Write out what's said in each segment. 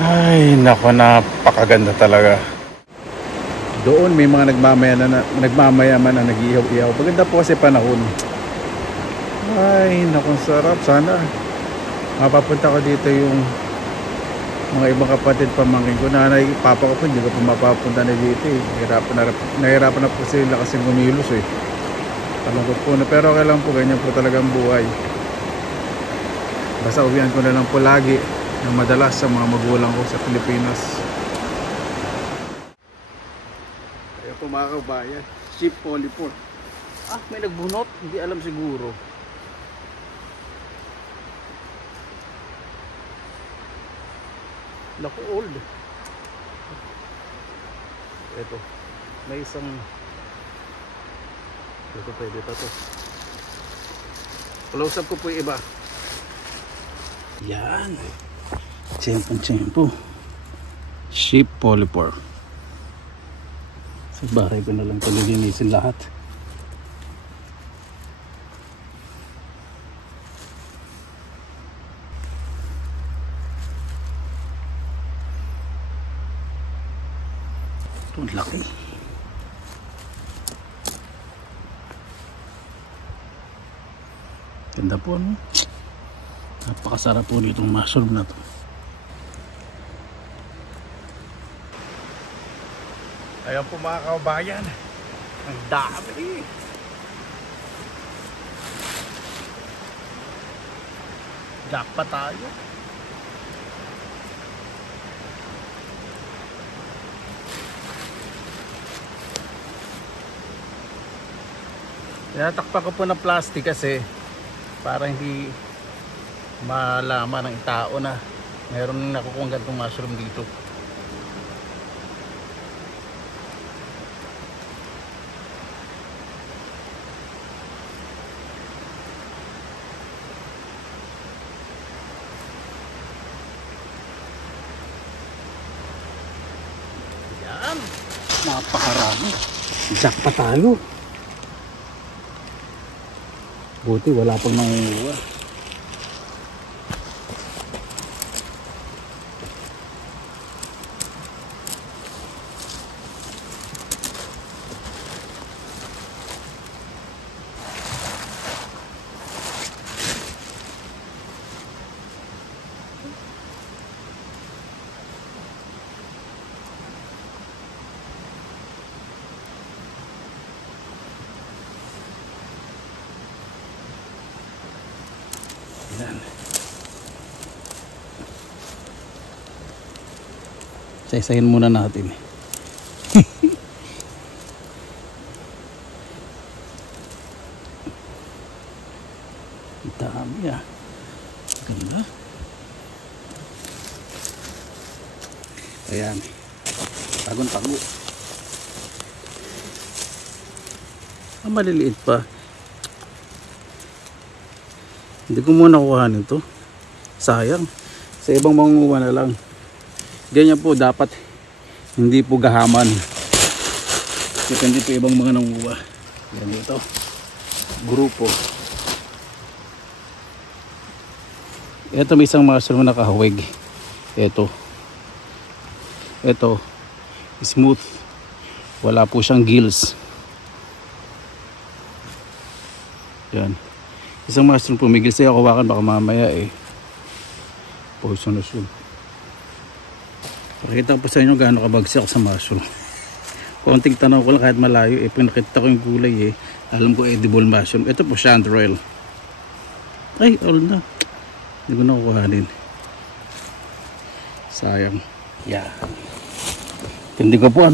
Ay, nako, napakaganda talaga. Doon may mga nagmamayaman na nag-ihaw-ihaw. Maganda po kasi panahon. Ay, nako, sarap. Sana mapapunta ko dito yung mga ibang kapatid pamangkin ko. Nanay, papa ko po, hindi ko po mapapunta na dito eh. Nahirapan na po sila kasi gumilos eh. Kalungkot po na, pero okay lang po, ganyan po talagang buhay. Basta uwian ko na lang po lagi ng madalas sa mga magulang ko sa Pilipinas. Kaya po mga kabayan, sheep polypore. Ah, may nagbunot, hindi alam siguro. Naku, old. Ito, may isang ito pwede ito to. Close up ko po yung iba. Yan, tiyempo sheep polypore. Sa bahay ko na lang palilinisin lahat. Ito laki. Ganda po, no? Napakasarap po ditong mushroom na to. Ayan po mga kabayan, ang dami. Jackpot tayo. Tinatakpan ko po ng plastic kasi para hindi malaman ng tao na mayroon nakukuha gantong mushroom dito. Yan, napakarami. Jackpot tayo. Buti wala pang nangunguha. Isa-isahin muna natin. Dami ah. Ganda. Ayan. Tagong-tago. Ang maliliit pa. Hindi ko muna kuhanin to. Sayang. Sa ibang mangunguha na lang. Ganyan po dapat, hindi po gahaman. Depende po ibang mga nanguha. Ganito, grupo. Ito may isang mushroom na kahawig. Ito smooth, wala po siyang gills. Yan, isang mushroom po may gills. Ay ako hawakan baka mamaya poisonous yun. Pakita ko po sa inyo gaano kabagsak sa mushroom. Konting tanaw ko lang kahit malayo pag nakita ko yung gulay alam ko edible mushroom. Ito po chanterelle. Ay, all na. Hindi ko nakukuhanin. Sayang. Yeah. Hindi ko po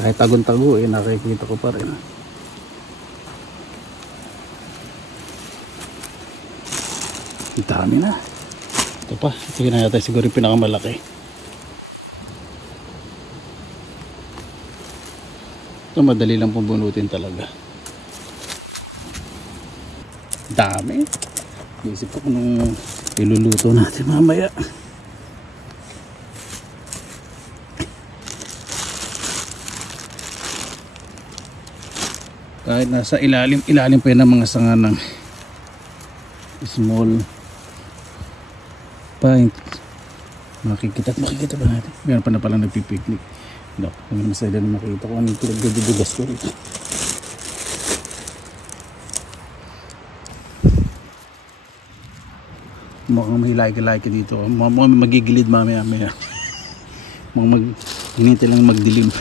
kahit tagon-tago nakikita ko pa rin. Ang dami na. Ito pa, tingnan na natin siguro yung pinakamalaki. Ito madali lang pong bunutin talaga. Dami. Isip ko kung iluluto natin mamaya. Kahit nasa ilalim pa yun ng mga sanga ng small Pint. Makikita ba natin? Meron pa na palang nagpipiknik. Naku, hindi naman sila na makita kung anong pinagdudugas ko rito. Mukhang may like dito. Mukhang magigilid mamaya. Mukhang hinintay lang magdilim.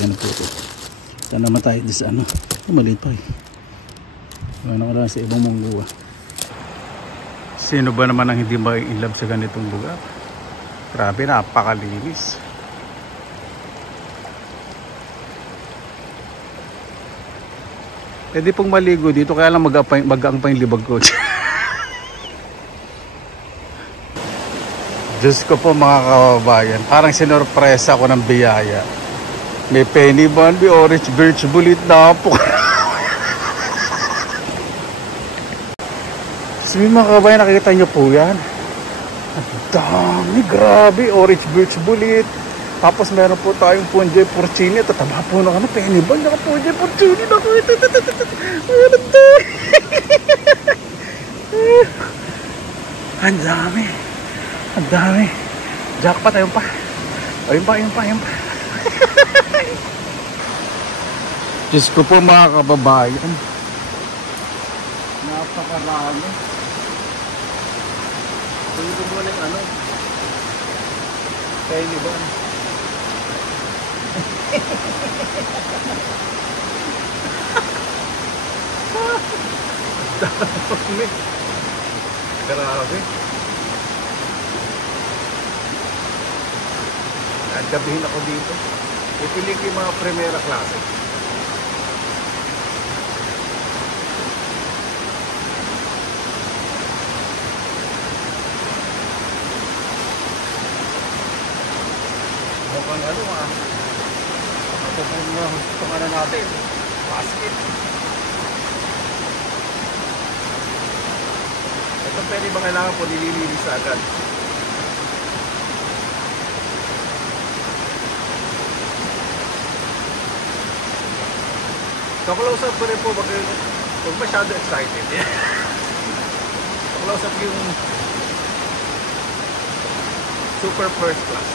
Ano po ito. Saan naman tayo sa ano? Maliit pa eh. Ano ko lang sa ibang mangguwa. Sino ba naman ang hindi ma-inlove sa ganitong lugar? Grabe, napakalinis. Pwede pong maligo dito, kaya lang mag-ang pa yung libag ko. Diyos ko po mga kababayan, parang sinorpresa ko ng biyaya. May penny bun, may orange birch bullet na po. Sabi mga kababayan, nakikita nyo po yan. Ang dami, grabe, orange birch bullet. Tapos meron po tayong punjay porcini. Tataba po na kami, penny bun, naka punjay porcini na ko. Meron to. Ang dami. Ang dami. Jackpot, ayun pa. Ayun pa. Diyos ko po mga kababayan. Napakarami. Tuloy ko muna yung ano. Penny bun. Dami. Grabe. Nagabihin ako dito. Ipili ko yung mga primera klase. Mukhang ano ito po nga itong ano natin. Basket. Ito pwede ba kailangan po nililinis agad? So close up ko rin po, huwag masyado excited. So close up yung super first class.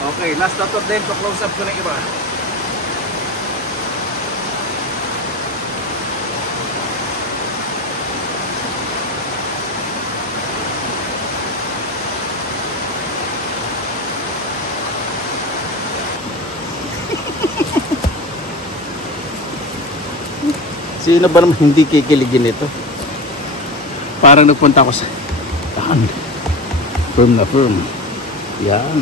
Okay, last na to din. Pa-close up ko ng iba. Sino ba naman hindi kikiligin ito? Parang nagpunta ako sa tahan. Firm na firm. Yan.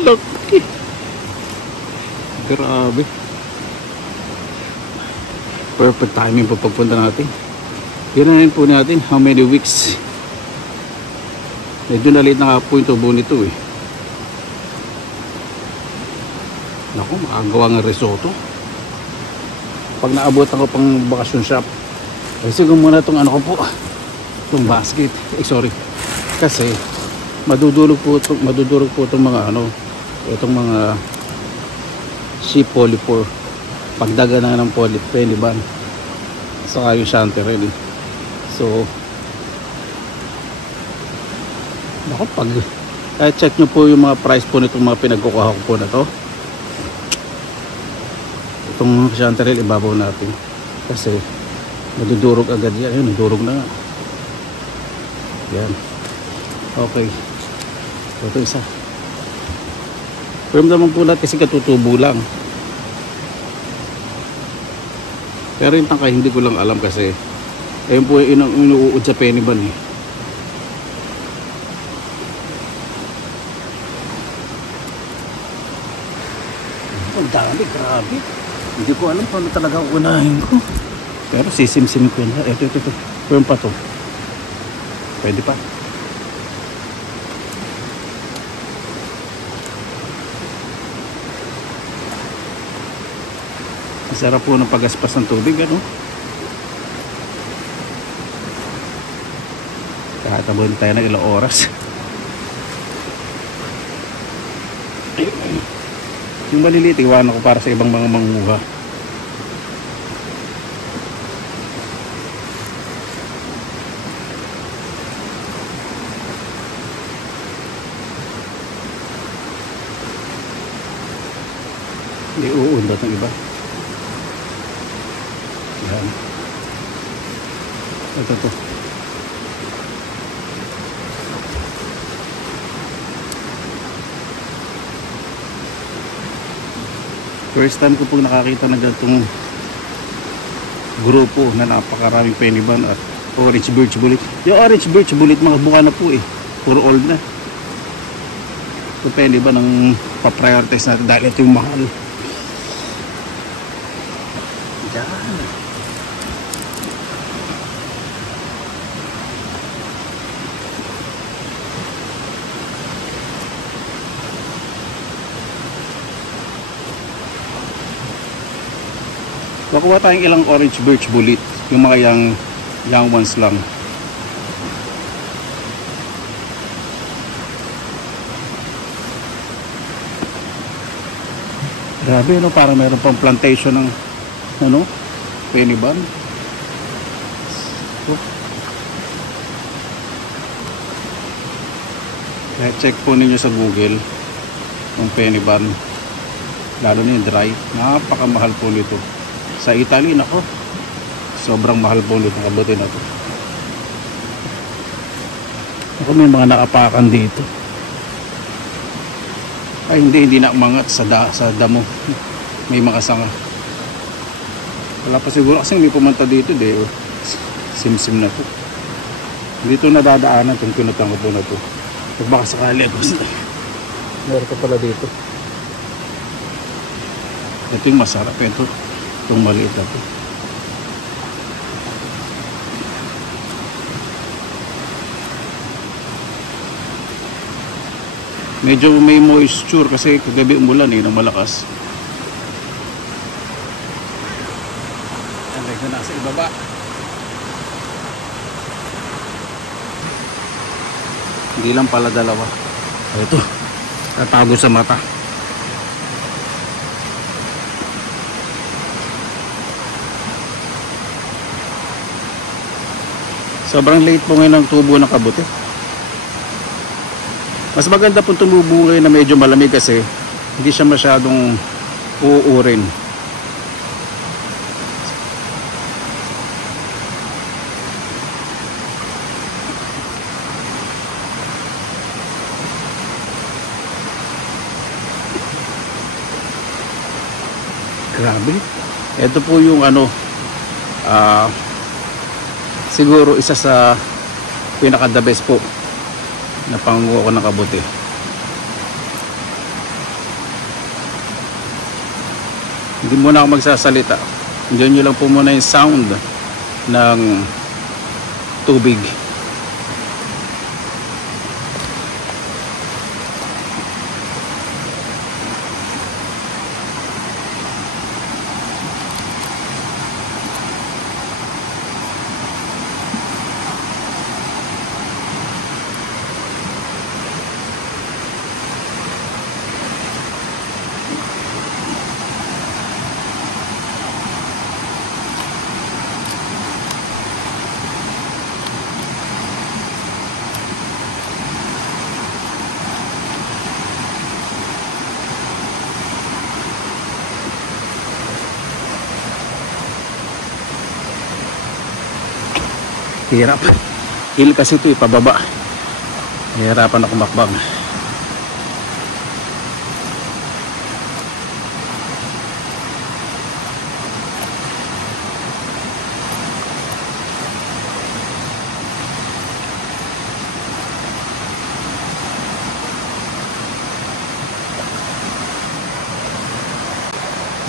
Laki. Grabe. Perfect timing po pagpunta natin. Yun po natin how many weeks. Medyo nalit na po yung tubo nito eh. Naku, makagawa ng risotto. Pag naabot ako pang bakasyon shop, ay siguro muna itong ano ko po, itong basket. Sorry. Kasi madudurog po itong mga ano, itong mga sheep polypore pagdaga na ng penny bun saka yung chanterelle. So naku, check nyo po yung mga price po nitong mga pinagkukuha ko po na to. Itong chanterelle ibabaw natin kasi madudurog agad yan. Ayun, nadurog na nga. Yan. Okay, ito isa. Pero naman po lahat kasi katutubo lang. Pero yung tangkay hindi ko lang alam kasi ayun po yung inuud sa penny ban eh. Ang dami, grabe. Hindi ko alam paano talaga unahin ko. Pero sisim-sim ko na. Ito. Pero pa to. Pwede pa. Masarap po ng pagaspas ng tubig, ano? Kakatabon tayo ng ilang oras. Yung maliliit, iwanan ko para sa ibang mga manguha. Hindi uundot ng iba. Yan. Ito. First time ko pong nakakita na ganitong grupo na napakaraming penny ban at orange birch bullet. Yung orange birch bullet mga buka na po eh. Puro old na. Yung penny ban ang pa-prioritize natin dahil ito yung mahal. Yan. Nakuha tayong ilang orange birch bullet, yung mga young ones lang. Grabe, no? Parang meron pang plantation ng ano, penny ban. Kaya check po ninyo sa Google yung penny ban, lalo na yung dry. Napakamahal po nito. Sa Italy, nako, sobrang mahal po nito ang kabuti na to. Ako may mga nakapakan dito. Ay hindi na umangat sa damo. May mga sanga. Wala pa siguro kasi may pumunta dito de. Simsim na to. Dito nadadaanan itong kinutang ko po na to. Pag baka sakali ako. Meron pa pala dito. Ito yung masarap. Itong maliit na to. Medyo may moisture kasi kagabi umulan nang malakas. Anday ko nasa ibaba. Hindi lang pala dalawa. Ito, tatago sa mata. Sobrang late po ngayon ang tubo ng kabuti. Mas maganda po tumubo ngayon na medyo malamig kasi hindi siya masyadong uurin. Grabe. Ito po yung ano, siguro isa sa pinaka the best po na panguha ko ng kabuti. Hindi muna ako magsasalita. Diyan nyo lang po muna yung sound ng tubig. Hirap. Hill kasi ito pababa. Hihirapan ako makbang.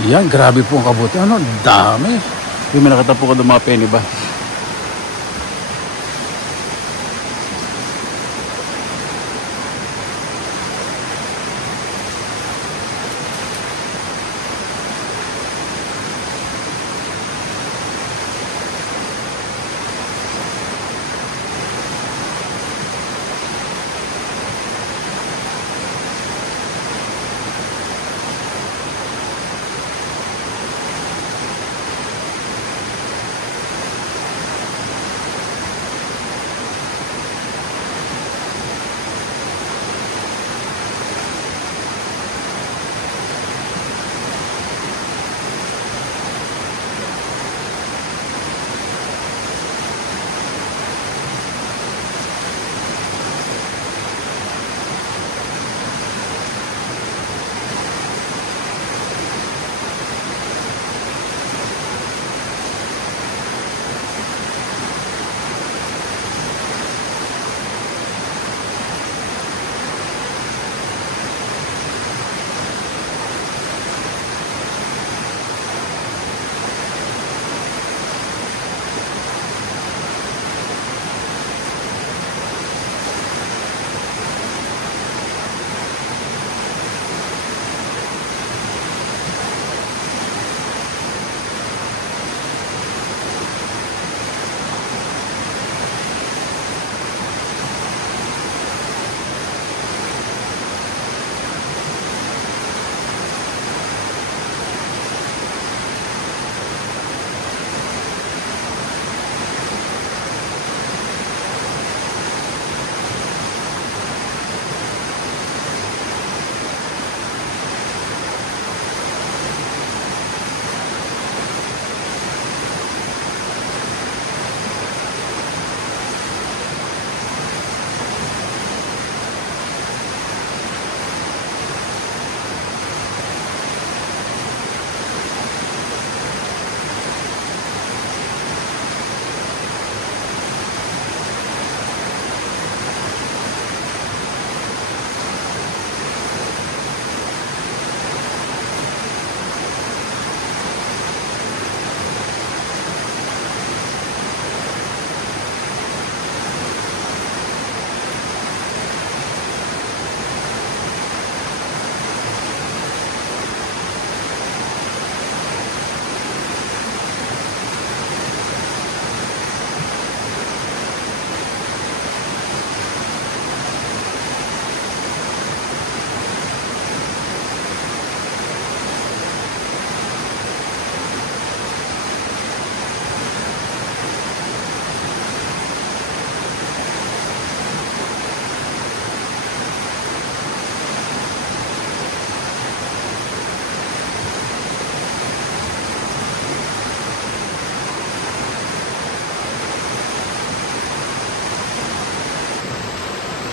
Yan, grabe po ang kabuti. Ano, dami. Yung may nakatapo ka ng mga penny ba?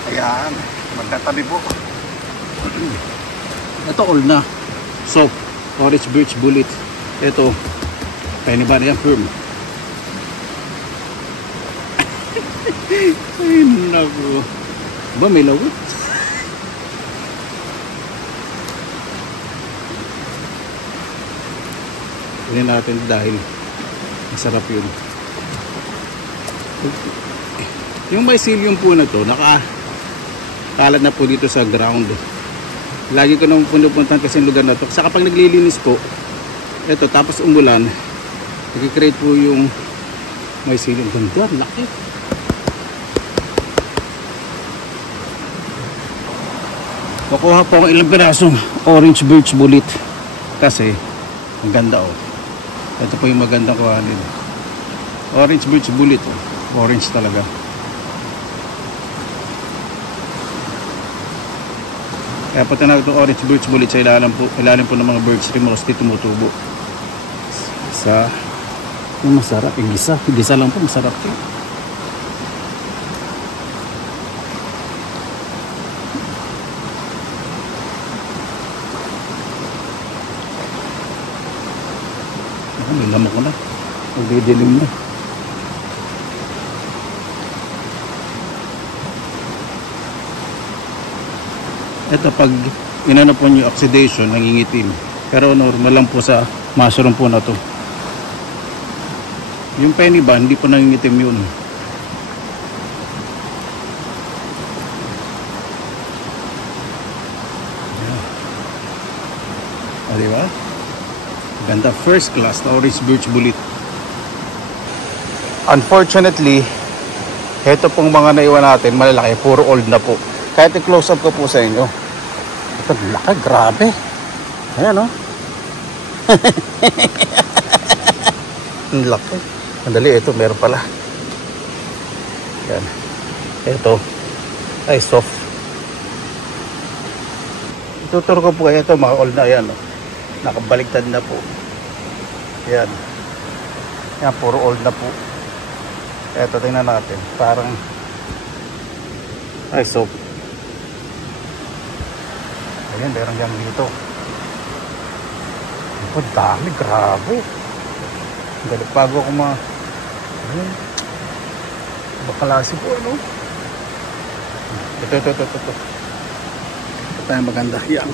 Ayan, magtatabi po. Ito all na. Soap, orange birch bullet. Ito, penny ba na yan, firm. Ay, naku. Ba, may lawit? Hindi natin dahil masarap yun. Yung mycelium po na to, kalat na po dito sa ground. Lagi ko nang pupuntahan kasi yung lugar na to. Sa kapag naglilinis po, eto tapos umulan, nag-create po yung mycelium. Ganda, laki. Kukuha po akong ilang pirasong orange birch bullet kasi ang ganda oh. Ito po yung magandang kuhanin. Orange birch bullet oh. Orange talaga. Kaya pati na itong orange birch bullet sa ilalim po ng mga birch tree mostly tumutubo. Sa masarap, gisa lang po masarap po. May lamok ko na, magdidilim na. Ito pag inano po nyo oxidation, nangingitim. Pero normal lang po sa mushroom po na to. Yung penny ba, hindi po nangingitim yun. O, diba? Ganda, first class na orange birch bulit. Unfortunately, ito pong mga naiwan natin, malalaki, puro old na po. Kahit i-close up ko po sa inyo. Ito, laki, grabe. Ayan, oh. Ang laki. Sandali, ito, meron pala. Yan. Ito, ay soft. Ituturo ko po kayo ito, mga old na yan, oh. Nakabaligtad na po. Yan. Yan, puro old na po. Eto, tingnan natin. Parang ay, soap. Ayan, meron yan dito. Ang dami, grabe. Galit bago ako ayan. Bakalasi po, ano? Ito. Ito tayo maganda. Yan.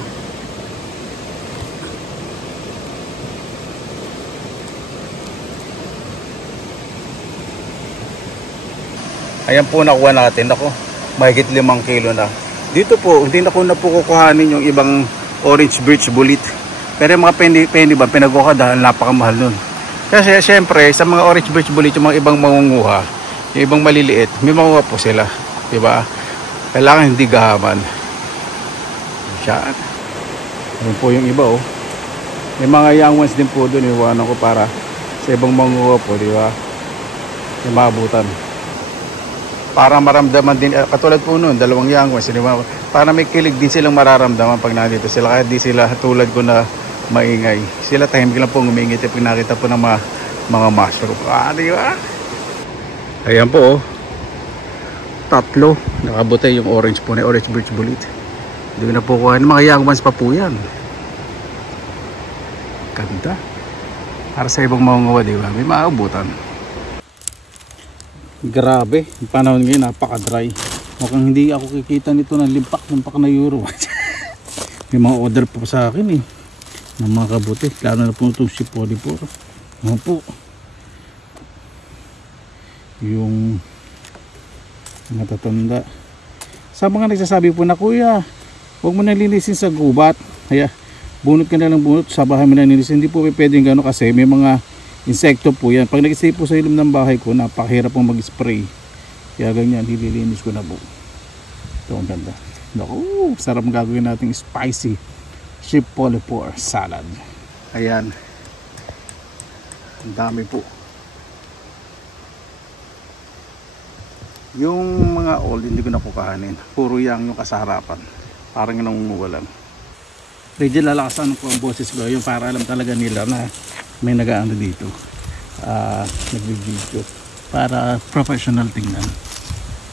Ayan po nakuha natin. Ako, mahigit 5 kilo na. Dito po, hindi na ko na po kukuhanin yung ibang orange birch bulit. Pero yung mga penny ba, pinag-uka dahil napakamahal nun. Kasi syempre, sa mga orange birch bulit, yung mga ibang mangunguha, yung ibang maliliit, may manguha po sila. Diba? Kailangan hindi gahaman. Siyaan. Ayan po yung iba, oh. May mga young ones din po doon. Iwanan ko para sa ibang manguha po, diba? Yung maabutan. Para maramdaman din, katulad po noon, 2 young ones, para may kilig din silang mararamdaman pag nandito sila, kahit di sila tulad ko na maingay. Sila tahimik lang po ngumingit at pinakita po ng mga mushroom. Di ba? Ayan po, oh. 3 nakabutay yung orange po na orange birch bulit. Hindi na po kuha, mga young ones pa po yan. Ganda. Para sa ibang mangunguha, di ba? May maabutan. Grabe, yung panahon ngayon napaka-dry. Mukhang hindi ako kikita nito ng limpak na euro. May mga order po sa akin, ng mga kabuti. Lalo na po itong si Polipor. Ano po? Yung matatanda. Sa mga nagsasabi po na, kuya, huwag mo na linisin sa gubat. Kaya bunot ka na lang bunot, sa bahay mo na linisin. Hindi po pwedeng gano'n kasi may mga insekto po yan. Pag nag-stay po sa ilom ng bahay ko, napakahirap pong mag-spray. Kaya ganyan, hililinis ko na po. Ito ang ganda. Naku, sarap gagawin nating spicy sheep polypore salad. Ayan. Ang dami po. Yung mga old, hindi ko na po kahanin. Puro yang yung kasarapan. Parang nangunguha lang. Medyo lalakasan ko ang boses ko. Yung para alam talaga nila na may nag-aano dito, nag-video para professional tingnan,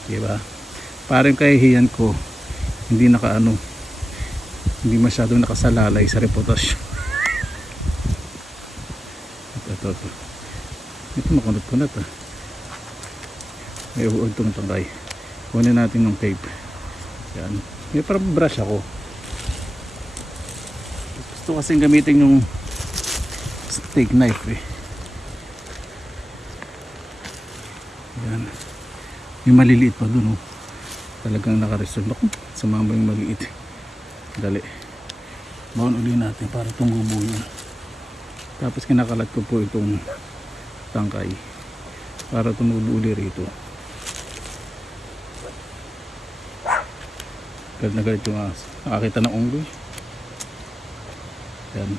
diba? Parang kahihiyan ko hindi hindi masyadong nakasalalay sa reputasyon. Ito makunot-kunot, may uod itong tangkay. Kunin natin ng tape. Yan, may parang brush ako. Gusto kasing gamitin yung steak knife, Yan. May maliliit pa dun, talagang nakaresolve ako. Sumama yung maliit. Dali. Baon uli natin para tumubo yun. Tapos kinakalat ko po itong tangkay para tumubo uli rito. Galit na galit yung aso. Nakakita ng unggoy. Yan.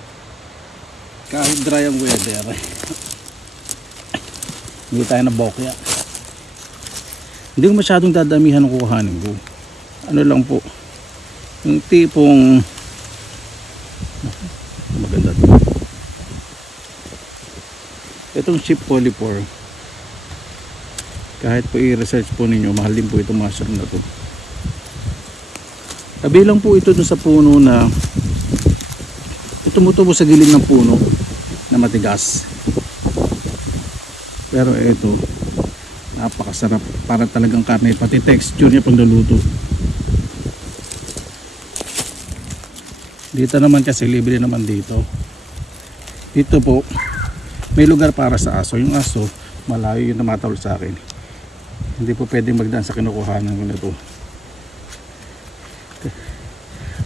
Kahit dry ang weather, hindi tayo na bokya. Hindi ko masyadong dadamihan ng kukuhanin ko. Ano lang po, yung tipong maganda ito. Itong sheep polypore, kahit po i-research po ninyo, mahal din po itong mushroom na to. Tabi lang po ito dun sa puno na tumutubo sa gilid ng puno na matigas. Pero ito, napakasarap. Para talagang karne, pati texture niya pag naluto. Dito naman kasi libre naman dito. Dito po may lugar para sa aso. Yung aso malayo yung tumatawid sa akin. Hindi po pwedeng magdaan sa kinukuhanan ko na to.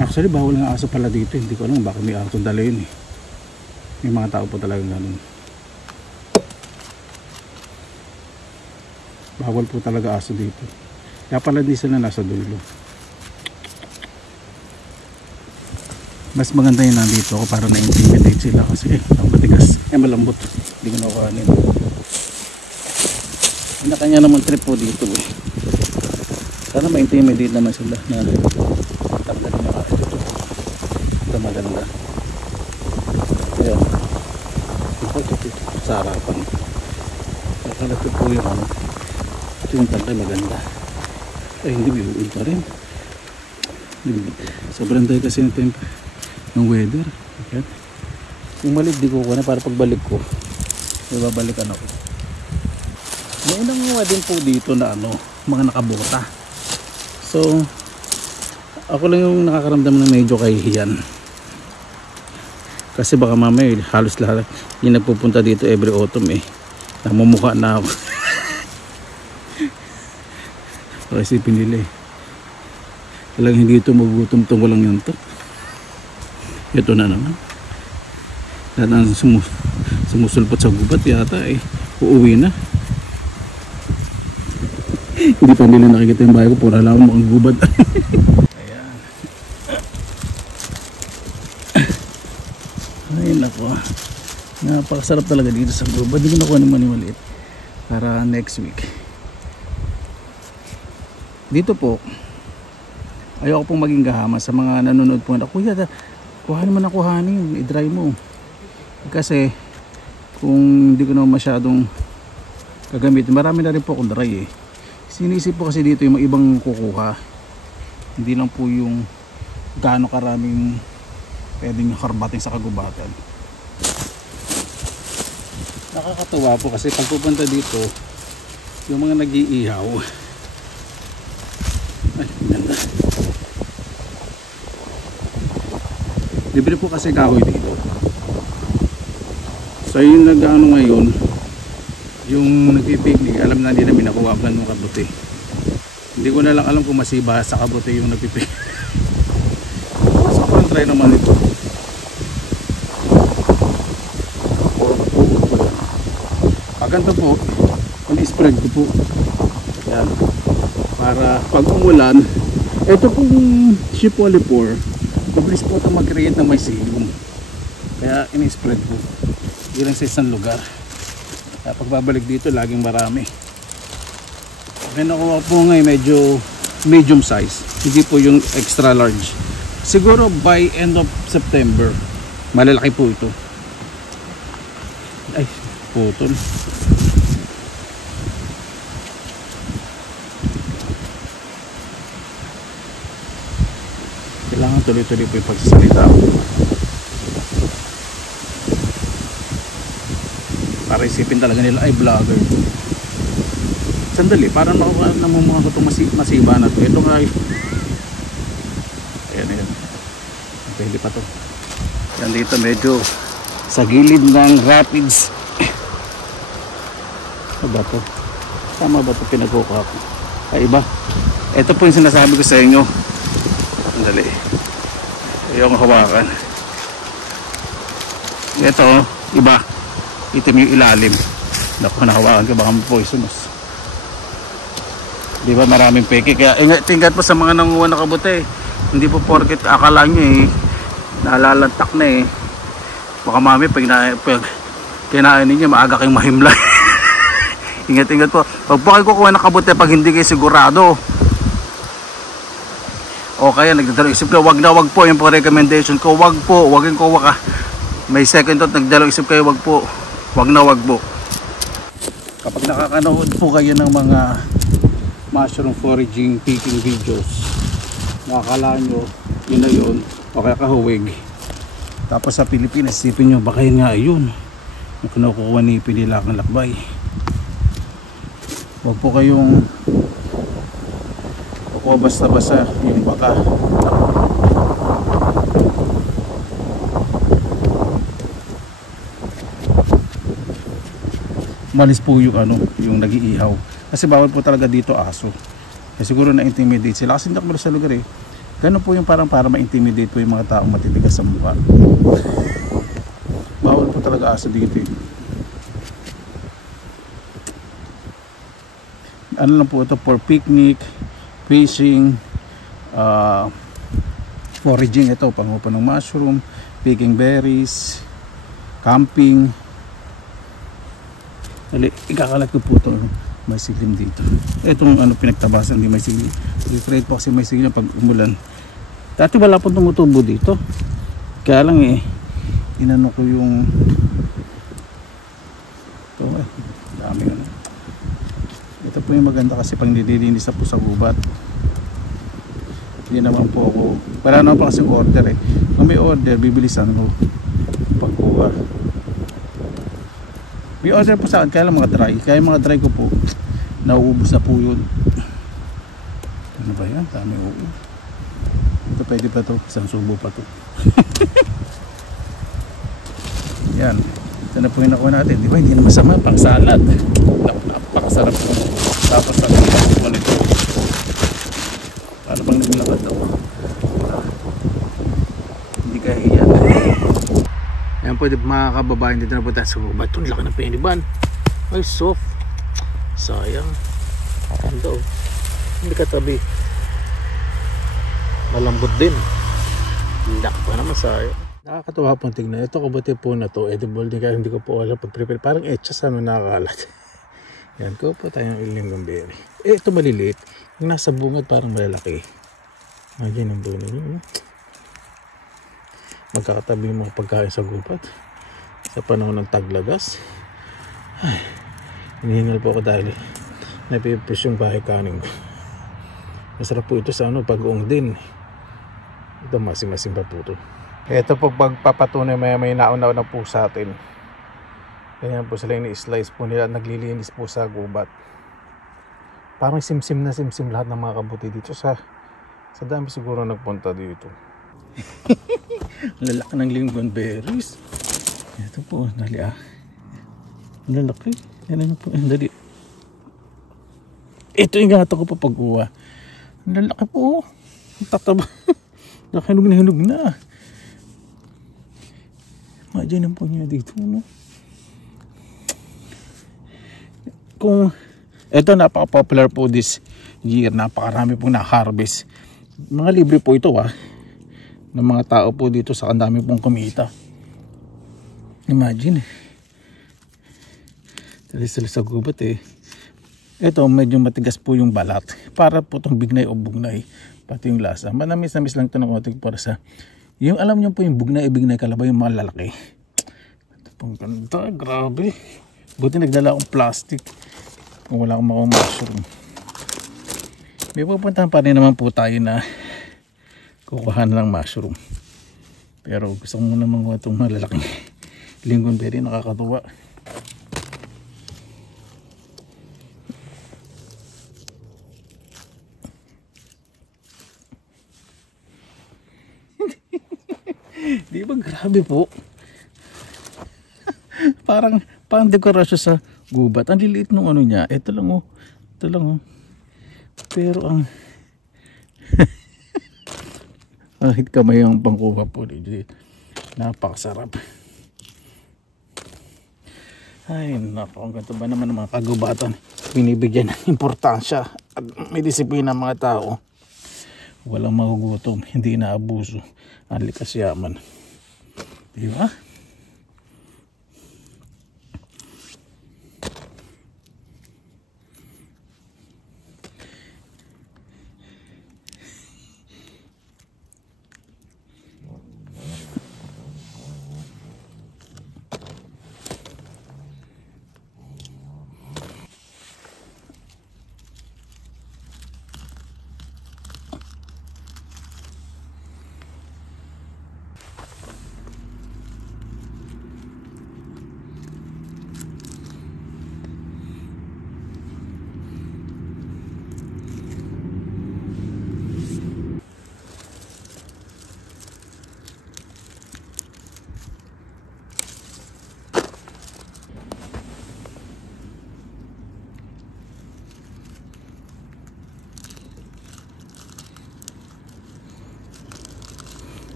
Actually bawal nga aso pala dito. Hindi ko alam baka may aso dala yun eh. May mga tao po talagang ganun. Bawal po talaga aso dito. Kaya pala di sila nasa dulo. Mas maganda yun nandito ako para na-intimidate sila kasi matigas, malambot, hindi ko nakuhanin. Kanya naman trip po dito eh. Sana ma-intimidate naman sila na tanggalin na kayo dito. Ito maganda. Ayan. Ito sa harapan. Ito po yung ano. Ito yung tangkay maganda. Ay hindi, bibuin pa rin. Sobrang tayo kasi ng tempo ng weather. Okay. Yung maliit di ko na para pagbalik ko babalikan ako. May ilang nga din po dito na ano, mga nakabota. So ako lang yung nakakaramdam ng medyo kahihiyan kasi baka mamaya halos lahat yung nagpupunta dito every autumn eh namumukha na ako. Kasi pinili talagang hindi ito magutom to, walang yun to. Ito na naman lahat ang sumusulpot sa gubat yata eh uuwi na. Hindi pa nila nakikita yung bahay ko, pura lang mukhang gubad. Ayan. Ayun na po. Napakasarap talaga dito sa gubad. Hindi ko nakuha ng maliit para next week. Dito po ayoko pong maging gahama sa mga nanonood po na, kuya, kuhanin mo na kuhanin, i-dry mo. Kasi kung hindi ko naman masyadong gagamitin, marami na rin po akong dry eh. Sinisip po kasi dito yung mga ibang kukuha, hindi lang po yung gaano karaming pwedeng harbating sa kagubatan. Nakakatuwa po kasi pag pupunta dito yung mga nag-iihaw, ay ganda, libre po kasi kahoy dito. So yung nag-ano ngayon, yung nagpipiknik, alam na din namin nakuha ang ganung kabuti. Hindi ko na lang alam kung masiba sa kabuti yung nagpipiknik. So parang try naman ito. Pagkanto po, i-spread ko po. Yan. Para pag umulan, ito pong Shipolipore, mabilis po ito mag-create ng mycelium. Kaya in-spread ko. Hindi lang sa isang lugar. Kaya pagbabalik dito, laging marami. Kaya nakuha po ngayon medyo medium size. Hindi po yung extra large. Siguro by end of September, malalaki po ito. Ay, putol. Kailangan tuloy-tuloy po yung pagsasalita. Para isipin talaga nila ay vlogger. Sandali, parang namumukha ko itong masiba na to. Ito nga ayan. Pwede pa to. Yan dito medyo sa gilid ng rapids. Ano ba to? Tama ba ito pinagkukuha ko? Ay iba. Ito po yung sinasabi ko sa inyo. Sandali. Yung hawakan. Ito iba. Itim yung ilalim. Naku, nahawakan ka baka poisonous. Di ba maraming peke? Kaya tingkat po sa mga nanguha na kabuti. Hindi po porket akala nyo eh nalalantak na eh. Baka mami pag kinain ninyo maaga kayong mahimlay. Ingat-ingat po. Pag po kayo kukuha ng kabuti pag hindi kayo sigurado, o kaya nagdadalawang isip kayo, wag po yung po recommendation ko, wag po, wagin ko waka. May second thought, nagdalawang isip kayo, wag po. Wag po. Kapag nakakanood po kayo ng mga mushroom foraging picking videos, nakakala nyo yun na yun o kaya kahuwig, tapos sa Pilipinas isipin nyo baka yun nga yun yung kinukuha ni Pinilakang Lakbay. Wag po kayong kukuha basta-basta yung baka. malis po yung ano, yung nag-iihaw. Kasi bawal po talaga dito aso. Kasi siguro na-intimidate sila. Kasi hindi ako sa lugar eh. Ganun po yung parang para ma-intimidate po yung mga taong matitigas sa mukha. Bawal po talaga aso dito eh. Ano lang po ito, for picnic, fishing, foraging, ito pangupa ng mushroom, picking berries, camping. Ikakalat ko po ito, may silim dito. Itong ano pinagtabasan, hindi may silim. Afraid po kasi may silim pag umulan. Dati wala pong tumutubo dito, kaya lang eh inano ko yung ito eh, dami ano. Ito po yung maganda kasi pang nililinis na po sa gubat. Hindi naman po ako, para naman po kasi order eh. Kung may order, bibilisan ko pagkuha. May order po sa akin, kaya lang mga dry. Kaya mga dry ko po, nauubos na po yun. Ano ba yan? Dami uwi. Ito pwede pa to, isang subo pa to. Yan. Ito na po yung nakuha natin. Di ba? Hindi na masama, pang salad. Napakasarap po. Tapos ang po nito. Para bang naglakad ako. Hindi kaya iyan. Ayan po, mga kababayan, dito na po tayo sa gubat. Ito, laki ng peniban. Ay, soft. Sayang. Ganda oh. Hindi katabi. Malambot din. Laki pa naman, sayang. Nakakatawa pong tignan. Ito kabati po na to, edible din kaya hindi ko po alam pag-prepare. Parang etcha sa ano nakakalat. Yan, ko po tayong ilingang berry. Ito maliliit. Yung nasa bungad parang malalaki. Imagine ang bunga nyo. Magkakatabi yung mga pagkain sa gubat. Sa panahon ng taglagas. Ay, hinihingal po ako dahil napipis yung bahay kanin ko. Masarap po ito sa ano, pag-uong din. Ito masim-masim pa po ito. Ito po pagpapatunay may naunaw na po sa atin. Kaya po sila ini-slice po nila, naglilinis po sa gubat. Parang simsim na simsim lahat ng mga kabuti dito sa dami siguro nagpunta dito. Lalaki ng lingon berries. Ito po, dali ah. Lalaki. Yan po, dali. Ito yung gato ko pa pagkuha. Lalaki po. Tataba. Nakahinog na hinog na. Imagine po niya dito, no? Kung ito napaka-popular po this year, napakarami pong na-harvest. Mga libre po ito ng mga tao po dito sa kandami pong kumita. Imagine sila sa gubat eh. Ito medyo matigas po yung balat. Para po itong bignay o bugnay. Pati yung lasa. Manamis-namis lang ito ng konting para sa yung alam niyo po yung bugnay, bignay kalabay yung mga lalaki. Ito pong ganda, grabe. Buti nagdala akong plastic. Kung wala akong makang mushroom. May pupuntahan pa rin naman po tayo na kukuha ng mushroom. Pero gusto ko muna manguha itong malalaking lingonberry, nakakatuwa. Di ba grabe po? parang dekorasyon sa gubat. Ang liliit nung ano niya. Ito lang oh. Ito lang oh. Pero ang kahit kamay ang pangkuha po dito. Napakasarap. Ay naku, ang ganito ba naman ng mga kagubatan. Binibigyan ng importansya at may disiplina ng mga tao. Walang magugutom, hindi naabuso ang likas yaman. Di ba?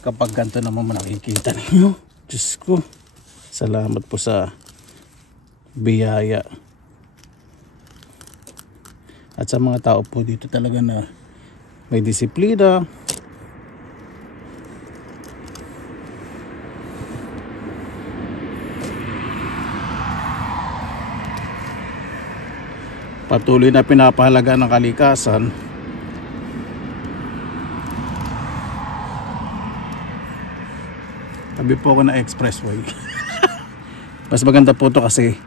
kapag ganito naman nakikita ninyo. Diyos ko, salamat po sa biyaya. At sa mga tao po dito talaga na may disiplina. Patuloy na pinapahalaga ng kalikasan. Tabi po ako ng expressway. Mas maganda po ito kasi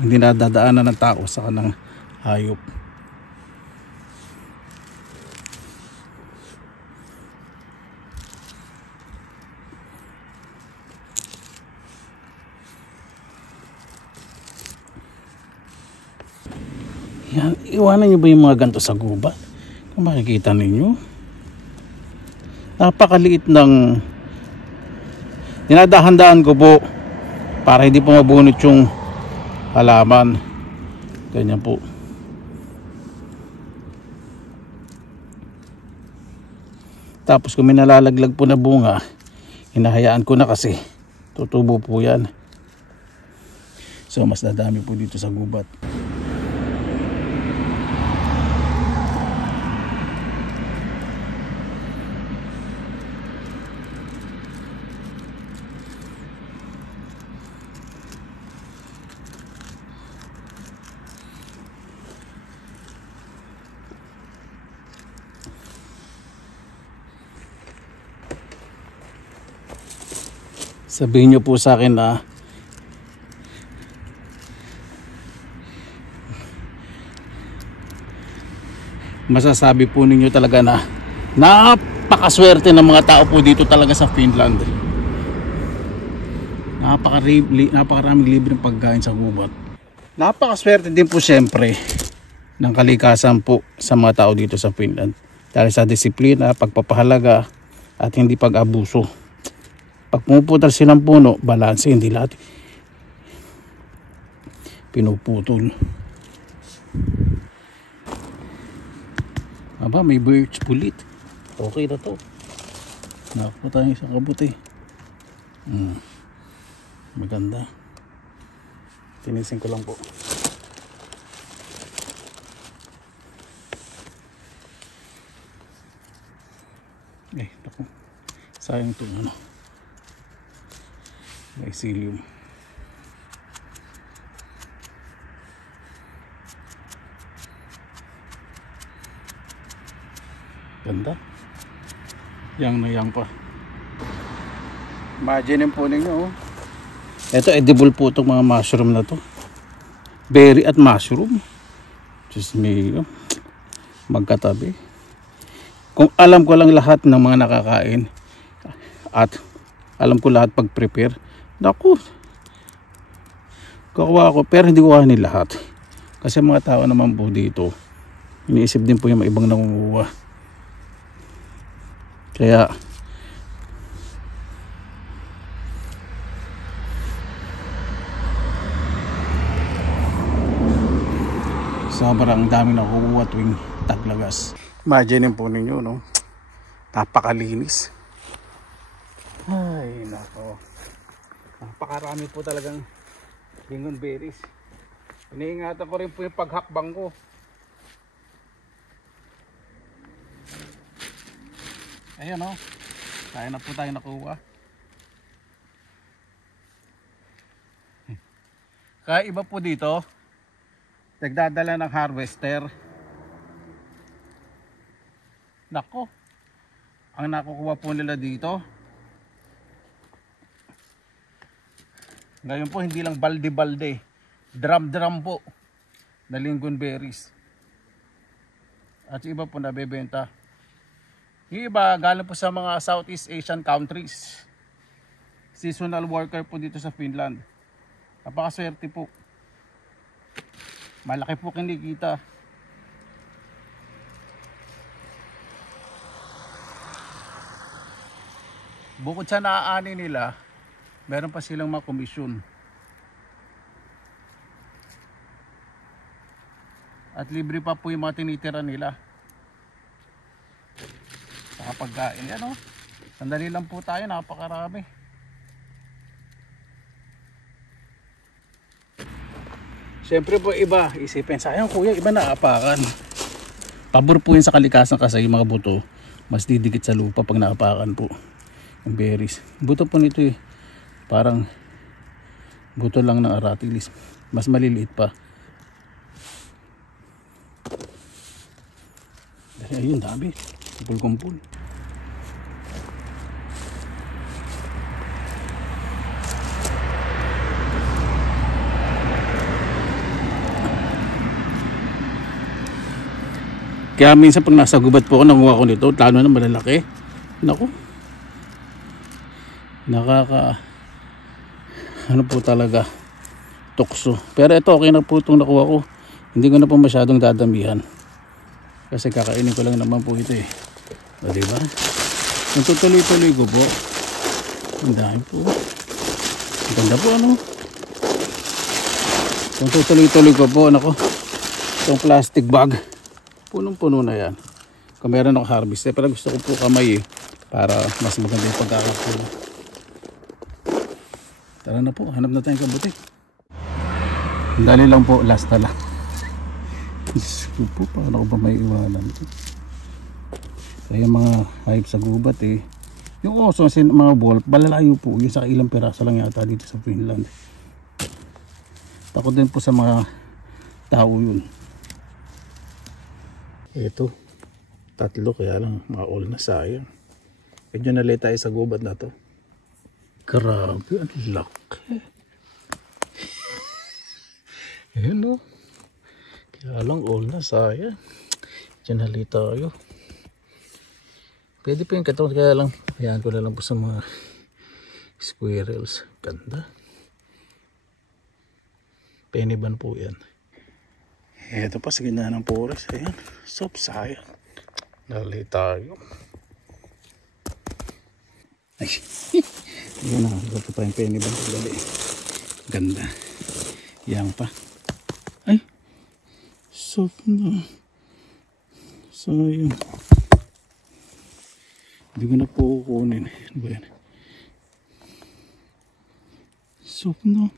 hindi nadadaanan ng tao sa kanang hayop. Yan, iwanan nyo ba yung mga ganito sa gubat? Kung makikita ninyo, napakaliit ng dinadahan-dahan ko po para hindi po mabunot yung halaman. Ganyan po. Tapos kung may nalalaglag po na bunga, hinahayaan ko na kasi tutubo po yan. So mas nadami po dito sa gubat. Sabihin nyo po sa akin na masasabi po ninyo talaga na napakaswerte ng mga tao po dito talaga sa Finland. Napakaraming libreng pagkain sa gubat. Napakaswerte din po siyempre ng kalikasan po sa mga tao dito sa Finland dahil sa disiplina, pagpapahalaga at hindi pag-abuso. Pag pumuputal silang puno, balanse, hindi lahat pinuputol. Aba, may birch pulit. Okay na to. Nakakuha tayo isang kabuti. Maganda. Tinisin ko lang po. Naku. Sayang ito, ano. Mycelium. Ganda. Yang na yang pa. Imagine po ninyo. Ito edible po itong mga mushroom na to. Berry at mushroom. Just me. Magkatabi. Kung alam ko lang lahat ng mga nakakain at alam ko lahat pag-prepare, naku, kakuha ko, pero hindi ko kahanin lahat kasi mga tao naman po dito iniisip din po yung mga ibang nangunguha, kaya sobrang daming nakukuha tuwing taglagas. Imagine po ninyo, no? Napakalinis. Ay, nako. Napakarami po talagang lingonberries. Iniingatan ko rin po yung paghakbang ko. Ayan, oh. Kaya na po tayo nakuha. Kaya iba po dito, nagdadala ng harvester. Nako. Ang nakukuha po nila dito, ngayon po hindi lang balde-balde, drum-drum po na lingonberries. At iba po nabebenta. Yung iba galing po sa mga Southeast Asian countries. Seasonal worker po dito sa Finland. Napakaswerte po. Malaki po kinikita. Bukod sa naaani nila, meron pa silang mga komisyon. At libre pa po yung mga tinitira nila sa pagkain. Yan, oh. Sandali lang po tayo, napakarami. Siyempre po iba, isipin sayang kuya, iba naapakan. Pabor po yun sa kalikasan kasi yung mga buto, mas didikit sa lupa pag naapakan po. Yung berries. Buto po nito eh, parang buto lang ng aratilis. Mas maliliit pa. Ayun, dami. Kumpul-kumpul. Kaya minsan pag nasa gubat po ako, nanguha ko nito, lalo na malalaki. Naku. Ano po talaga, tukso. Pero ito, okay na po itong nakuha ko. Hindi ko na po masyadong dadamihan. Kasi kakainin ko lang naman po ito eh. O diba? Kung tutuloy-tuloy ko po, ang dami po. Ang ganda po ano. Kung tutuloy-tuloy ko po, nako, itong plastic bag. Punong-puno na yan. Kung meron ako harvest, pero gusto ko po kamay eh, para mas maganda yung pagkakapuno. Tara na po, hanap na tayong kabuti. Dali lang po, last na lang. Gusto po, paano ko ba may iwanan ito? Kaya mga hayop sa gubat eh. Yung oso, mga wolf, balalayo po. Yung sa ilang piraso lang yata dito sa Finland. Takot din po sa mga tao yun. Ito, 3 kaya lang ma-all na, sayang. Medyo nalay tayo sa gubat na to. Grabe, ang laki. Ayan o. Kaya lang all na, sayang. Medyo nalay tayo. Pwede pa yung katong, kaya lang hayaan ko na lang po sa mga squirrels. Ganda. Peniban po yan. Ito pa sa gitna ng forest. Ayan. Sop, sayang. Nalay tayo. Ay. Ayan na. Ito pa yung peniban. Ganda. Yang pa. Ay. Sop na. Sayang. Hindi ko na po kukunin. Ano ba yan? Sop na.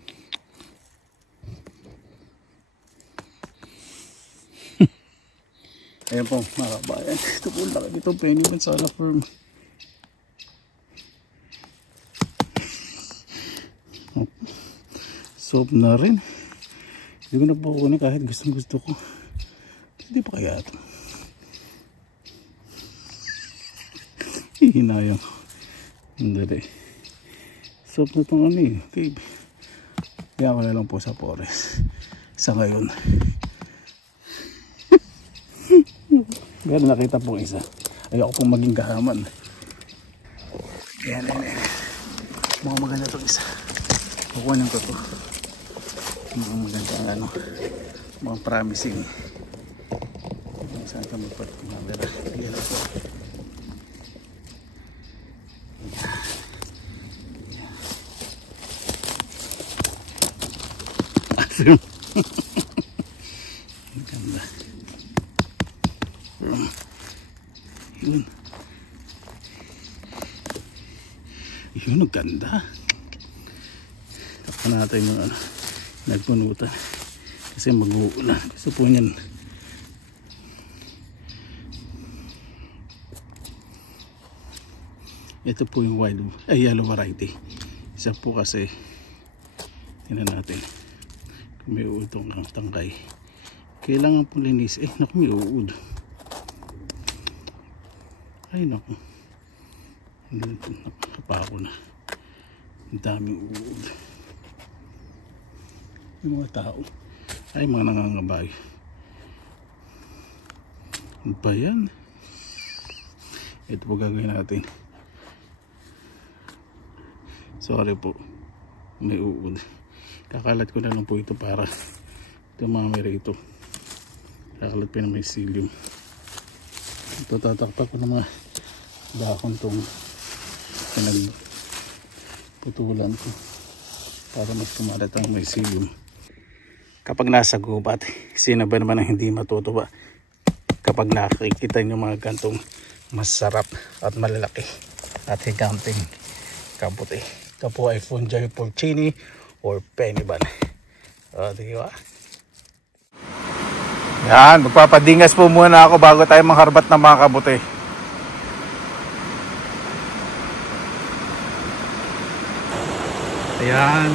Ayan po mga kabayan. Ito po laki dito. Peniban Sala Firm. Soap na rin. Hindi ko na po kunin kahit gusto ko. Hindi pa kaya ito. Hinayang. Hindi. Soap na itong ano eh. Okay. Kaya ko na lang po sa forest. Sa ngayon. Pero nakita pong isa. Ayoko pong maging gahaman. Yan. Mga maganda itong isa. Kukunin ko ito. Mga maganda ano. Mga promising. Saan ka magpapagmabera. Yan ito. Asim. Ang ganda. Yun. Yun, ang ganda. Tapos natin yung ano, nagpunutan. Kasi mag-uulan. Gusto po niyan. Ito po yung yellow variety. Isa po kasi, tingnan natin. Kung may uod itong tangkay. Kailangan po linis. Naku, may uod. Ay naku, nakapako na. Ang daming uod. Yung mga tao ay mga nangangabay. Ano ba yan? Ito po gagawin natin. Sorry po, may uod. Kakalat ko na lang po ito para tumami rito. Kakalat pa na may psyllium. Ito tatakpak ko ng mga dahon tong pinagputulan ko para mas kumalat ang mycelium. Kapag nasa gubat, sino ba naman ang hindi matutuwa kapag nakikita nyo mga gantong masarap at malalaki. at higanting kabuti. Ito po ay fungi porcini or penniban. Di ba? Yan, magpapadingas po muna ako bago tayo mangharbat ng mga kabuti. Ayan,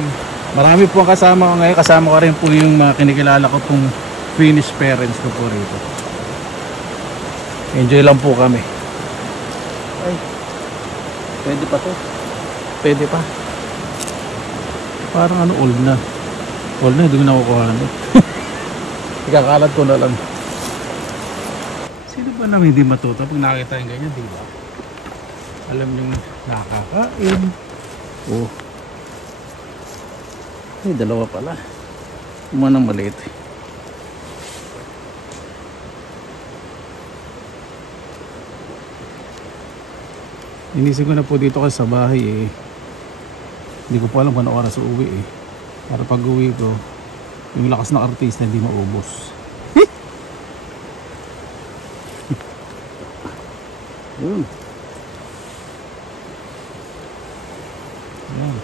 marami po ang kasama ko ngayon. Kasama ko rin po yung mga kinikilala ko pong Finnish parents ko po rito. Enjoy lang po kami. Ay, pwede pa to. Pwede pa. Parang ano, old na. Old na, hindi ko nakukuha na. Ikakalat ko na lang. Sino ba naman hindi matuto pag nakita yung ganyan, di ba? Alam nyo nakakain. Oh. Ay, dalawa pala. Umanang maliit. Inisip ko na po dito kasi sa bahay eh. Hindi ko po alam kung ano oras uuwi eh. Para pag uwi ko, yung lakas ng artista hindi maubos. Yun. Yan.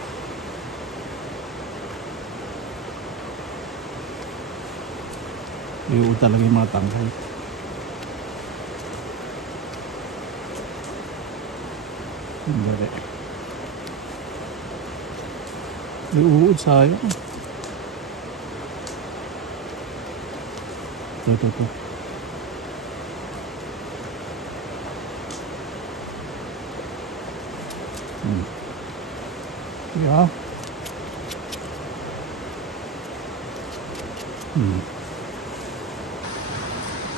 Iuod talaga yung mga tangkay. Hindi. Iuod sayang. Ito. Yeah.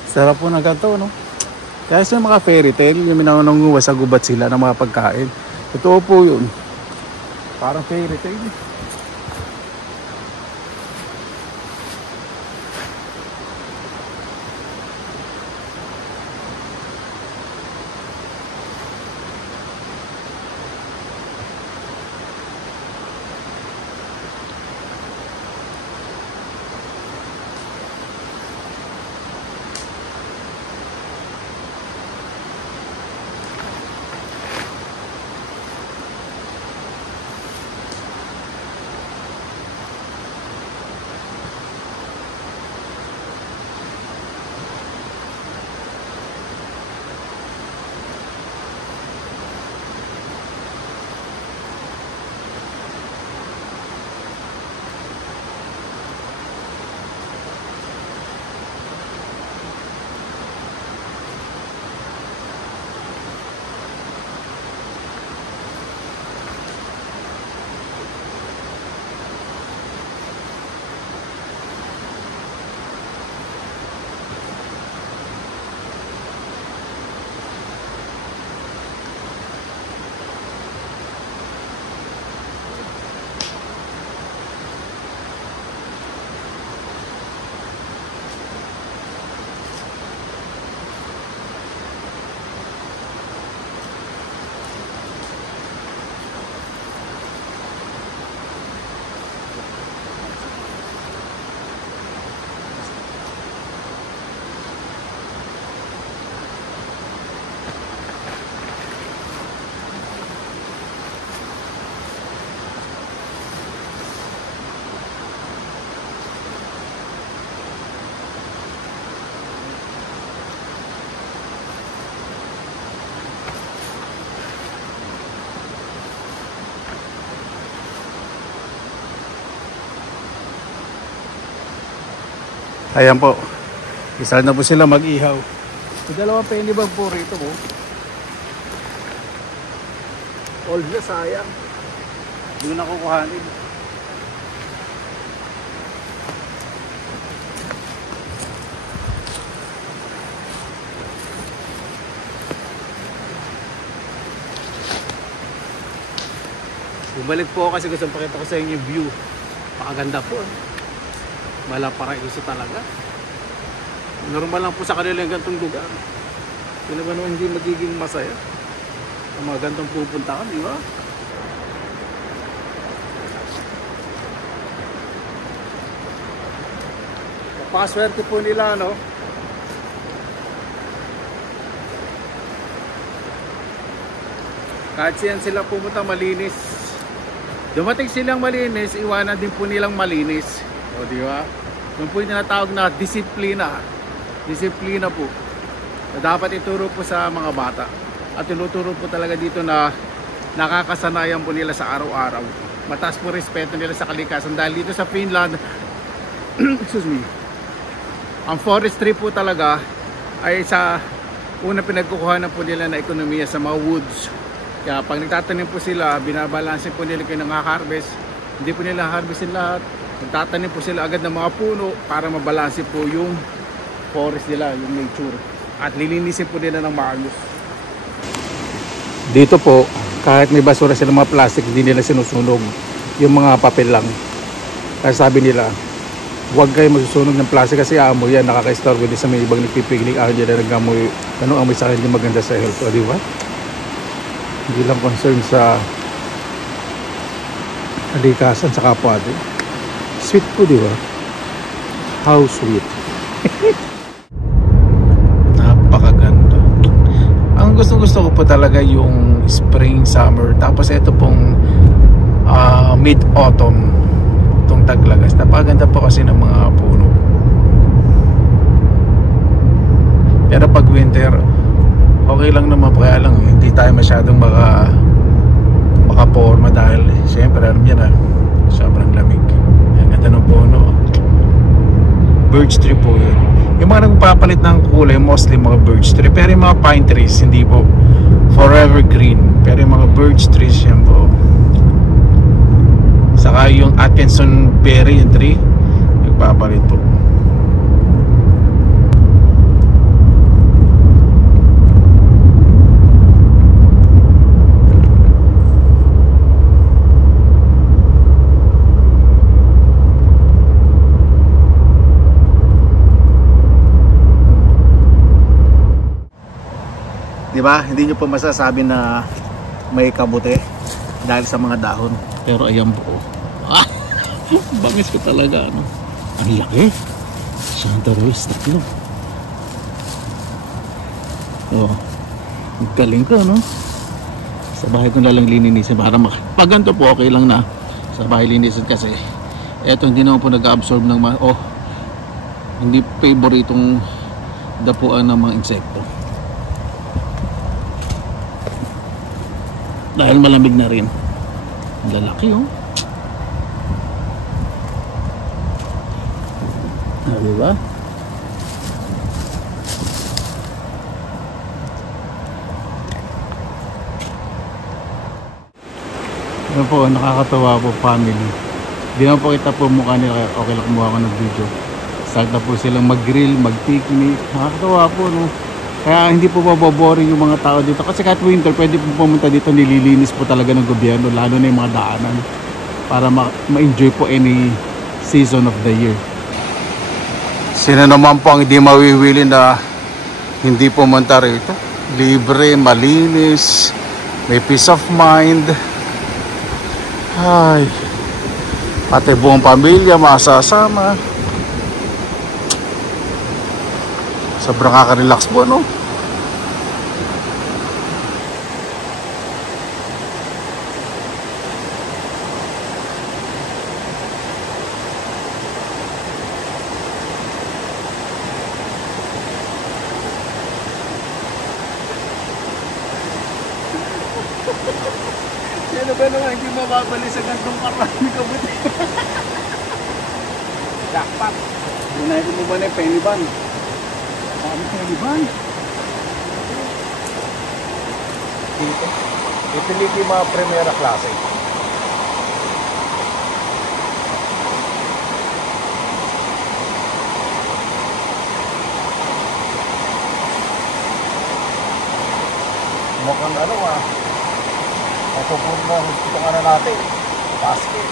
Sarap po na ganito, no? Kaya sa mga fairy tale, yung minangunguha sa gubat sila ng mga pagkain. Totoo po yun. Parang fairy tale. Ayan po. Isa na po sila mag-ihaw. May dalawang penny bag po rito po. Old na, sayang. Hindi na kukuhanin. Bumalik po kasi gusto pakita ko sa inyo yung view. Pakaganda po. Wala paraiso talaga. Normal lang po sa kanila yung gantong lugar. Sino ba naman hindi magiging masaya? Ang mga gantong pupuntahan, di ba? Paswerte po nila, no? Kahit siyan sila pumunta malinis. Dumating silang malinis, iwanan din po nilang malinis. O di ba? Yung po yung tinatawag na disiplina. Disiplina po. Na dapat ituro po sa mga bata. At tinuturo po talaga dito na nakakasanayan po nila sa araw-araw. Mataas po respeto nila sa kalikasan. Dahil dito sa Finland, excuse me, ang forestry po talaga ay sa unang pinagkukuhanan po nila na ekonomiya sa mga woods. Kaya pag nagtatanim po sila, binabalansin po nila kayo ng harvest. Hindi po nila harvestin lahat. Nagtatanim po sila agad ng mga puno para mabalansin po yung forest nila, yung nature. At lilinisin po nila ng maayos. Dito po, kahit may basura sila mga plastic, hindi nila sinusunog. Yung mga papel lang. Kaya sabi nila, huwag kayo magsusunog ng plastic kasi aamoy yan, nakaka-istorbo din sa may ibang nagpipignik, ayaw nila nag-amoy, amoy sa akin, hindi maganda sa health. O, di ba? Hindi lang concern sa kalikasan sa kapwa din. Sweet po, di ba? How sweet. Napakaganda. Ang gusto ko po talaga yung spring, summer. Tapos ito pong mid-autumn. Itong Taglagas. Napakaganda po kasi ng mga puno. Pero pag winter, okay lang naman po, kaya lang hindi tayo masyadong makaporma dahil siyempre alam niya na sobrang lamig. Ang ganda ng puno. Birch tree po yun. Yung mga nagpapalit ng kulay, mostly mga birch tree. Pero yung mga pine trees, hindi po forever green. Pero yung mga birch trees, yan po. Saka yung Atkinson berry, yung tree, nagpapalit po. Diba? Hindi nyo po masasabi na may kabuti dahil sa mga dahon. Pero ayan po. Bangis ko talaga. Ano? Ang laki. Santa Rosa tatlo. Oh, galing ka, no? Sa bahay ko na lang lininisin para pag ganito po okay lang na sa bahay linisin kasi eto hindi naman po nag-absorb ng hindi favoritong dapuan ng mga insekto. Dahil malamig na rin. Lalaki, oh. Diba? Ano po, nakakatawa po family. Di naman po kita po mukha nila, okay lang kumuha ko ng video. Start na po silang mag-grill, mag-picnic. Nakakatawa po, no? Kaya hindi po maboboring yung mga tao dito. Kasi kahit winter, pwede po pumunta dito, nililinis po talaga ng gobyerno, lalo na yung mga daanan. Para ma-enjoy po any season of the year. Sino naman po ang hindi mawiwili na hindi pumunta rito? Libre, malinis, may peace of mind. Ay, pati buong pamilya masasama. Sobrang kaka-relax po, no? Sino ba naman hindi mababali sa gantong karami kabuti? Jackpot. Dinahin mo ba na yung penny band? Kami penny band. Dito. Ito yung mga primera klase. Mukhang matupun na ito ka na natin. Basket.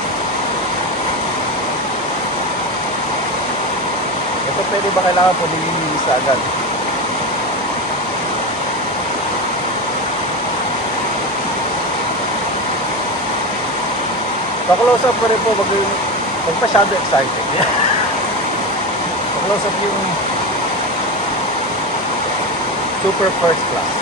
Ito pwede ba kailangan po nililinis agad? Pa-close up ko rin po pag masyado excited. Pa-close up yung super first class.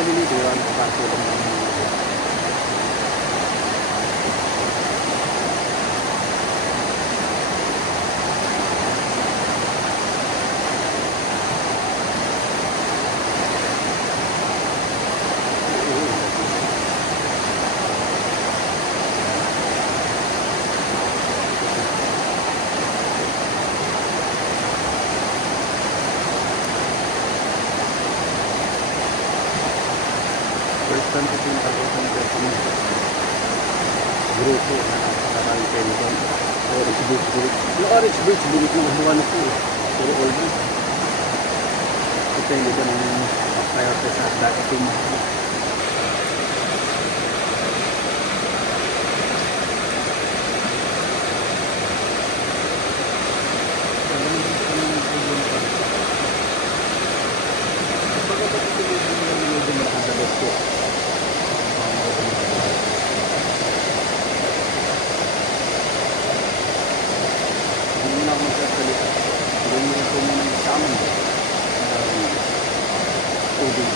maliliit, wala nang pagkasulang ng first time ko pinakalitan ng grupo na nakakaroon kayo doon. Orange Beach Bullet. Yung Orange Beach Bullet yung buwan na po eh. Puro old na. Ito yung iba ng priority sa dati team. Hindi na ako magsasalita. Hindi na po muna yung sa amin. Tubig.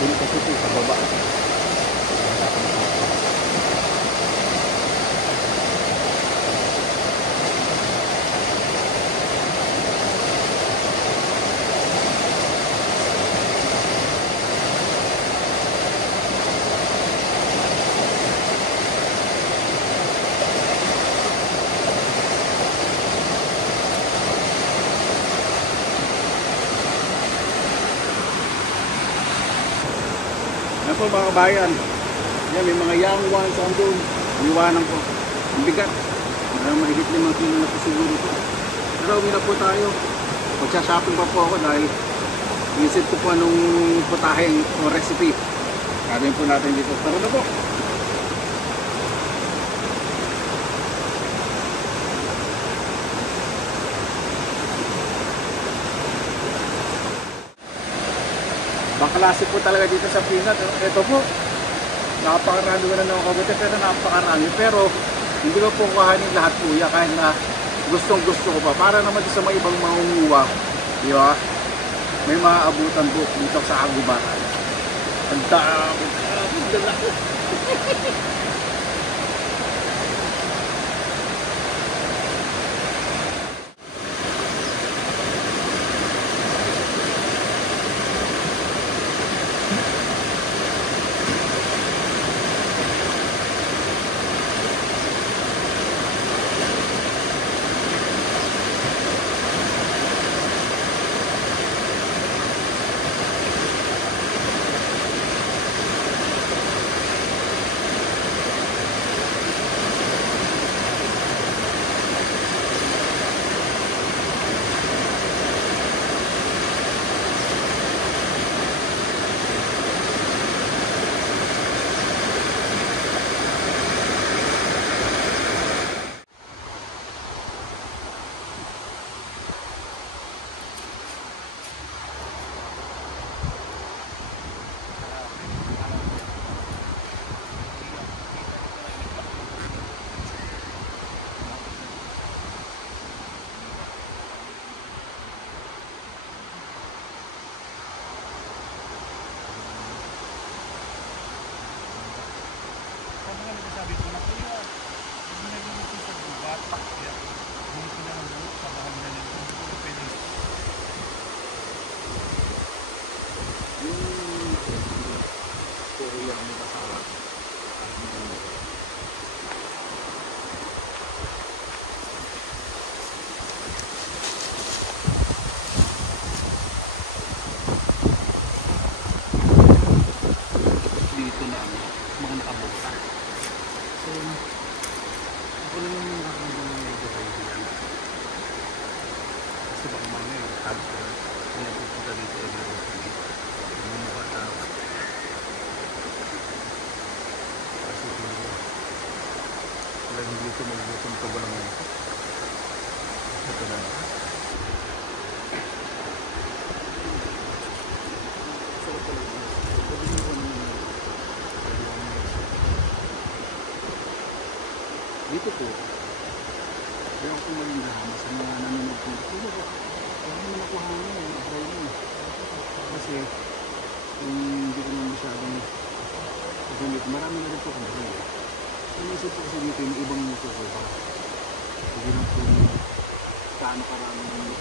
Dito kasi ito sa baba. Yan po mga kabayan. Yan, may mga young ones andun. Iwanan ko. Ang bigat. Mahigit 5 kilo na po siguro ito. Pero uwi na po tayo. Magsha-shopping pa po ako dahil inisip ko po anong putaheng o recipe. Gagawin po natin dito. Tara na po. Baklase po talaga dito sa Pinas. Ito po, napakarami ko na nakakabuti pero napakarami. Pero hindi ko po kuhanin lahat kuya kahit na gustong gusto ko pa. Para naman sa mga ibang mangunguha, di ba? May maaabutan po dito sa Agubatan. Ang dami. Ang lalaki. talagang dito magugutom ka ba ng ito? Ito na lang. Sarap talaga. Pwede mo ko naman. Dito po. Kaya ako malindahan sa mga nanonood po. Ito ba? Kaya naman ako hangin. Apply mo. Kasi kung hindi ko naman masyadong gamit, marami na rin po kung gano'n. Inisip ko kasi dito yung ibang kukuha. Hindi na po kaano karami yung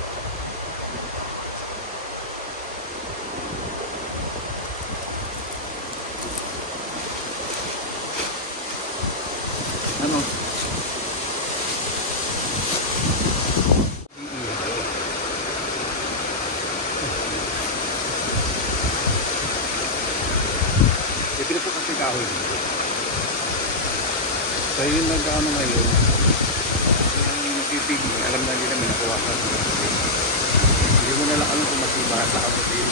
ano? Bibili po kasi kahoy dito. So yun nagkaano ngayon, yung napipigil, alam na nila may nakuha ka. Hindi mo na lang alam kung masibahasa ka ba sa'yo.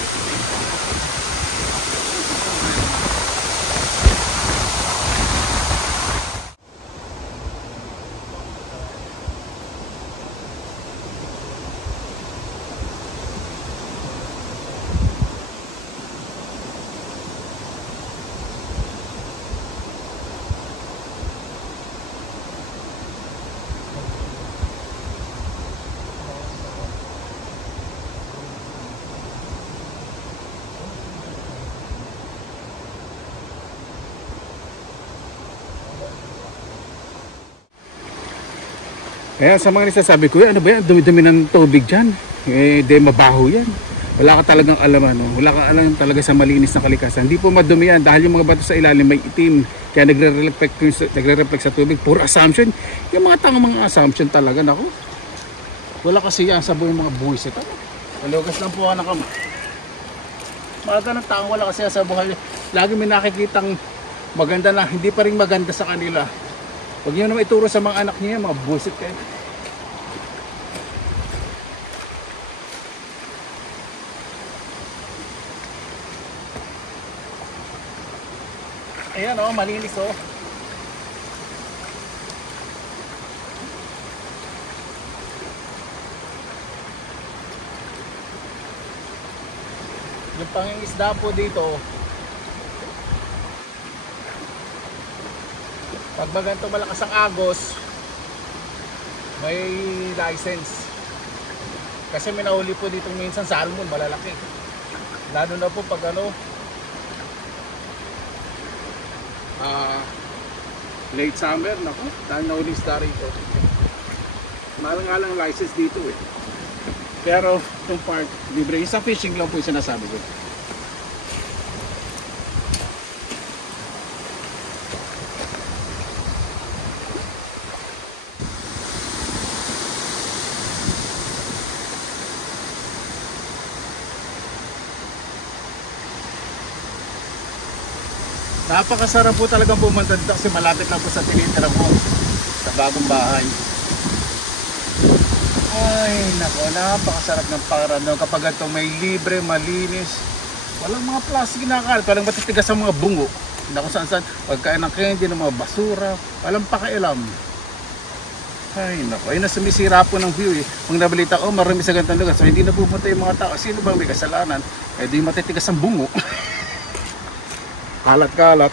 Kaya sa mga nagsasabi ko, ano ba yan? Dumi-dumi ng tubig dyan. Di mabaho yan. Wala ka talagang alam, ano? Wala ka alam talaga sa malinis na kalikasan. Hindi po madumi yan dahil yung mga bato sa ilalim may itim. Kaya nagre-reflect sa tubig. Puro assumption. Yung mga tangang mga assumption talaga, nako. Wala kasi yan sa buhay mga boys. Ito. Malugas lang po ang nakam. Mga ganang taong wala kasi sa buhay. Lagi may nakikitang maganda na hindi pa rin maganda sa kanila. Huwag nyo naman ituro sa mga anak niya, mga bullshit kayo. Ayan o, malinis o. Yung pangingisda po dito, pag maganto malakas ang agos, may license. Kasi may nahuli po dito minsan salmon, malalaki. Lalo na po pag ano, late summer, naku, dahil nahuli isda rito. Mahal nga lang license dito eh. Pero itong part, libre. Yung sa fishing lang po yung sinasabi ko. Napakasarap po talagang pumunta dito kasi malapit lang po sa tinitira ko sa bagong bahay. Ay nako, napakasarap ng pakiramdam kapag ito may libre, malinis. Walang mga plastic na kalat, walang matitigas ang mga bungo. Hindi ako saan pagkain ng candy, ng mga basura, walang pakialam. Ay nako, ayun na sumisira po ng view eh. Kung nabalita ko, marami sa ganitong lugar, so hindi na pupunta yung mga tao. Sino bang may kasalanan? Eh di matitigas ang bungo. Kalat-kalat.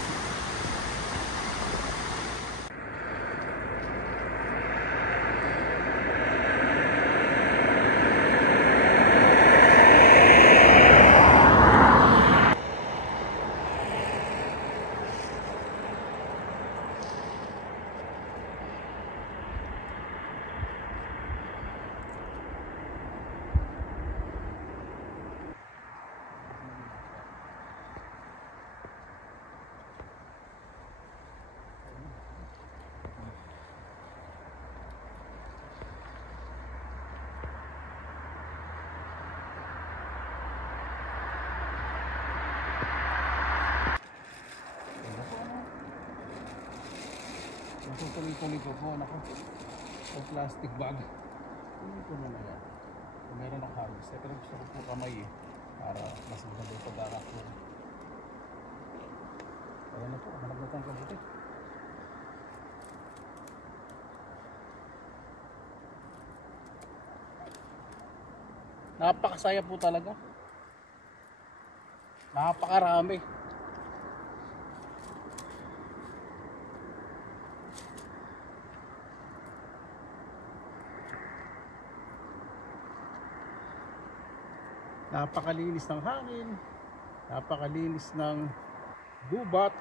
Tuloy-tuloy ko po, nako. O plastic bag. Tuloy ko na yan. Kung meron ako hagis. Pero gusto ko po kamay eh. Para mas maganda yung pag-arak ko. Ayan na po, hanap na tayong kabuti. Napakasaya po talaga. Napakarami. Napakalinis ng hangin. Napakalinis ng gubat.